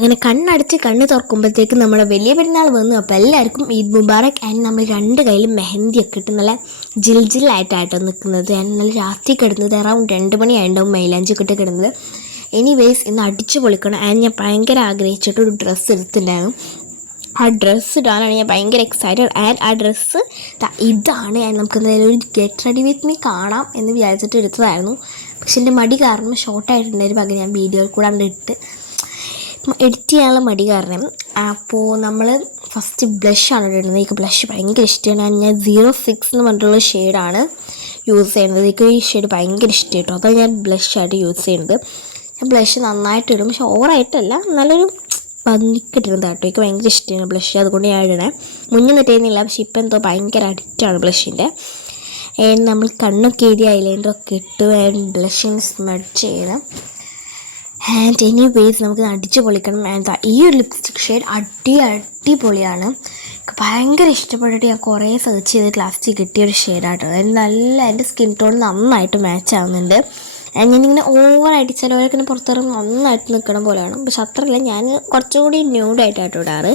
അങ്ങനെ കണ്ണടച്ച് കണ്ണ് തുറക്കുമ്പോഴത്തേക്ക് നമ്മുടെ വലിയ പെരുന്നാൾ വന്നു. അപ്പോൾ എല്ലാവർക്കും ഈദ് മുബാറക്. ആൻഡ് നമ്മൾ രണ്ട് കയ്യിലും മെഹന്തിയൊക്കെ ഇട്ട് നല്ല ജിൽജിലായിട്ടായിട്ടോ നിൽക്കുന്നത്. ആൻഡ് നല്ല രാത്രി കിടന്നത് അറൗണ്ട് 2 മണിയായിട്ടുണ്ടാവും മൈലാഞ്ചി ഇട്ട് കിടന്നത്. എനിവേസ് ഇന്ന് അടിച്ചു പൊളിക്കണം. ആൻഡ് ഞാൻ ഭയങ്കര ആഗ്രഹിച്ചിട്ട് ഒരു ഡ്രസ്സ് എടുത്തിട്ടുണ്ടായിരുന്നു. ആ ഡ്രസ്സ് ഇടാനാണ് ഞാൻ ഭയങ്കര എക്സൈറ്റഡ്. ആൻഡ് ആ ഡ്രസ്സ് ഇതാണ്. ആൻഡ് നമുക്ക് എന്തായാലും ഒരു ഗെറ്റ് റെഡി വിത്ത് മീ കാണാം എന്ന് വിചാരിച്ചിട്ട് എടുത്തതായിരുന്നു. പക്ഷെ എൻ്റെ മടി കാരണം ഷോർട്ടായിട്ടുണ്ടായിരുന്നു. പകരം ഞാൻ വീഡിയോയിൽ കൂടെ ഇട്ട് എഡിറ്റ് ചെയ്യാനുള്ള മടി കാരണം. അപ്പോൾ നമ്മൾ ഫസ്റ്റ് ബ്ലഷാണ് ഇടുന്നത്. എനിക്ക് ബ്ലഷ് ഭയങ്കര ഇഷ്ടമാണ്. ഞാൻ 06 എന്ന് പറഞ്ഞിട്ടുള്ള ഷെയ്ഡാണ് യൂസ് ചെയ്യുന്നത്. എനിക്ക് ഈ ഷെയ്ഡ് ഭയങ്കര ഇഷ്ടം കേട്ടോ. അതാണ് ഞാൻ ബ്ലഷായിട്ട് യൂസ് ചെയ്യുന്നത്. ഞാൻ ബ്ലഷ് നന്നായിട്ടിടും, പക്ഷെ ഓവറായിട്ടല്ല, നല്ലൊരു ഭംഗിക്കിട്ടിരുന്നത് കേട്ടോ. എനിക്ക് ഭയങ്കര ഇഷ്ടമാണ് ബ്ലഷ്, അതുകൊണ്ട് ഞാൻ ഇടണേ. മുന്നേ തെറ്റിയുന്നില്ല, പക്ഷെ ഇപ്പം എന്തോ ഭയങ്കര അഡിക്റ്റാണ് ബ്ലഷിൻ്റെ. നമ്മൾ കണ്ണൊക്കെ എഴുതി ഐലൈനറൊക്കെ ഇട്ട് ബ്ലഷിന് സ്മെഡ് ചെയ്യണം. ആൻഡ് എനിവേസ് നമുക്ക് അടിച്ച് പൊളിക്കണം. ആൻഡ് ഈ ഒരു ലിപ്സ്റ്റിക് ഷെയ്ഡ് അടിപൊളിയാണ്. ഭയങ്കര ഇഷ്ടപ്പെട്ടിട്ട് ഞാൻ കുറേ സെർച്ച് ചെയ്ത് ലാസ്റ്റ് കിട്ടിയൊരു ഷെയ്ഡാട്ടോ. നല്ല എൻ്റെ സ്കിൻ ടോൺ നന്നായിട്ട് മാച്ച് ആവുന്നുണ്ട്. ഞാനിങ്ങനെ ഓവറായിട്ട് ചിലവരൊക്കെ പുറത്തിറങ്ങി നന്നായിട്ട് നിൽക്കണ പോലെയാണ്. പക്ഷെ അത്രയല്ല, ഞാൻ കുറച്ചുകൂടി ന്യൂഡായിട്ടാട്ടോ ഇടാറ്.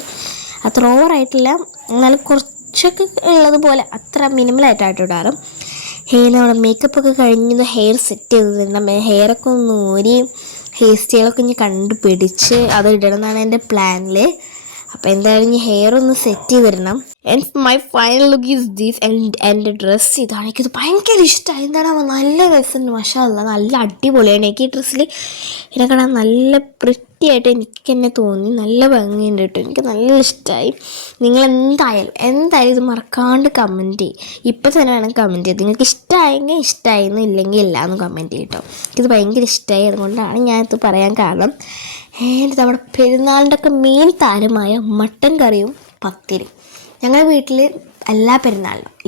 അത്ര ഓവറായിട്ടില്ല, എന്നാലും കുറച്ചൊക്കെ ഉള്ളതുപോലെ, അത്ര മിനിമലായിട്ടാട്ടോ ഇടാറ്. നമ്മുടെ മേക്കപ്പൊക്കെ കഴിഞ്ഞ് ഹെയർ സെറ്റ് ചെയ്ത് തരണം. ഹെയറൊക്കെ ഒന്ന് ഊരി ഹെയർ സ്റ്റൈലൊക്കെ ഇനി കണ്ടുപിടിച്ച് അത് ഇടണം എന്നാണ് എൻ്റെ പ്ലാനിൽ. അപ്പോൾ എന്തായാലും ഇനി ഹെയർ ഒന്ന് സെറ്റ് ചെയ്ത് തരണം. And my final look is these. എൻ്റെ ഡ്രസ്സ് ഇതാണ്. എനിക്കിത് ഭയങ്കര ഇഷ്ടമായി. എന്താണ് നല്ല രസമുണ്ട്, മാഷാഅല്ലാ, നല്ല അടിപൊളിയാണ്. എനിക്ക് ഈ ഡ്രസ്സിൽ എന്നെ കാണാൻ നല്ല പ്രിറ്റിയായിട്ട് എനിക്ക് തന്നെ തോന്നി. നല്ല ഭംഗിയുണ്ട് കേട്ടോ. എനിക്ക് നല്ല ഇഷ്ടമായി. നിങ്ങൾ എന്തായാലും ഇത് മറക്കാണ്ട് കമൻറ്റ് ചെയ്യും. ഇപ്പം തന്നെ വേണം കമൻറ്റ് ചെയ്ത്. നിങ്ങൾക്ക് ഇഷ്ടമായെങ്കിൽ ഇഷ്ടമായിരുന്നു, ഇല്ലെങ്കിൽ ഇല്ല എന്ന് കമൻറ്റ് ചെയ്യും കേട്ടോ. എനിക്കിത് ഭയങ്കര ഇഷ്ടമായി, അതുകൊണ്ടാണ് ഞാനിത് പറയാൻ കാരണം. എൻ്റെ നമ്മുടെ പെരുന്നാളിൻ്റെ ഒക്കെ മെയിൻ താരമായ മട്ടൻ കറിയും പത്തിരി. ഞങ്ങളുടെ വീട്ടിൽ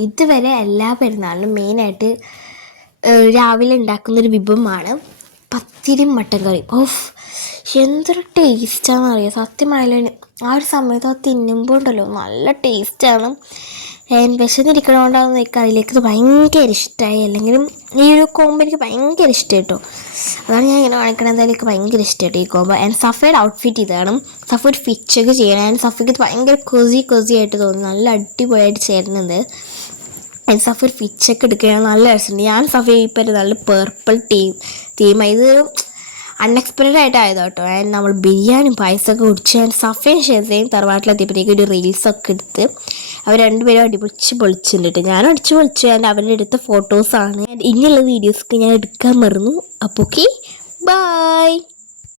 ഇതുവരെ എല്ലാ പെരുന്നാളിനും മെയിനായിട്ട് രാവിലെ ഉണ്ടാക്കുന്നൊരു വിഭവമാണ് പത്തിരിയും മട്ടൻ കറിയും. ഓഫ്, എന്തൊരു ടേസ്റ്റാണെന്ന് അറിയാം. സത്യമായാലും ആ ഒരു സമയത്ത് അത് തിന്നുമ്പോൾ ഉണ്ടല്ലോ നല്ല ടേസ്റ്റാണ്. വിശന്നിരിക്കണോണ്ടാണെന്ന് എനിക്ക് അതിലേക്ക് ഭയങ്കര ഇഷ്ടമായി. അല്ലെങ്കിലും ഈ ഒരു കോമ്പോ എനിക്ക് ഭയങ്കര ഇഷ്ടം കേട്ടോ. അതാണ് ഞാൻ ഇങ്ങനെ കാണിക്കണത്. എന്തായാലും എനിക്ക് ഭയങ്കര ഇഷ്ടമായിട്ട് ഈ കോമ്പോ. ആൻഡ് സഫയുടെ ഔട്ട്ഫിറ്റ് ഇതാണ്. സഫ ഒരു ഫിച്ചൊക്കെ ചെയ്യണം. ആൻഡ് സഫയ്ക്ക് ഇത് ഭയങ്കര കൊസി ആയിട്ട് തോന്നുന്നു. നല്ല അടിപൊളിയായിട്ട് ചേരുന്നുണ്ട്. ആൻഡ് സഫ ഒരു ഫിച്ചൊക്കെ എടുക്കുകയാണ്, നല്ല രസമുണ്ട്. ഞാൻ സഫ ഇപ്പം നല്ല പേർപ്പിൾ തീമായി. ഇത് അൺഎക്സ്പെക്റ്റഡ് ആയിട്ടായത് കേട്ടോ. ആൻഡ് നമ്മൾ ബിരിയാണി പായസമൊക്കെ കുടിച്ച് ആൻഡ് സഫയും ഷെസയും തറവാട്ടിലെത്തിയപ്പോഴത്തേക്ക് ഒരു റീൽസൊക്കെ എടുത്ത് അവർ രണ്ടുപേരും അടിപൊളിച്ച് പൊളിച്ചിട്ടുണ്ട്. ഞാനും അടിച്ച് പൊളിച്ചു. ആൻഡ് അവരുടെ എടുത്ത ഫോട്ടോസാണ്. ആൻഡ് ഇനിയുള്ള വീഡിയോസൊക്കെ ഞാൻ എടുക്കാൻ മറന്നു. അപ്പോൾ ഓക്കെ, ബൈ.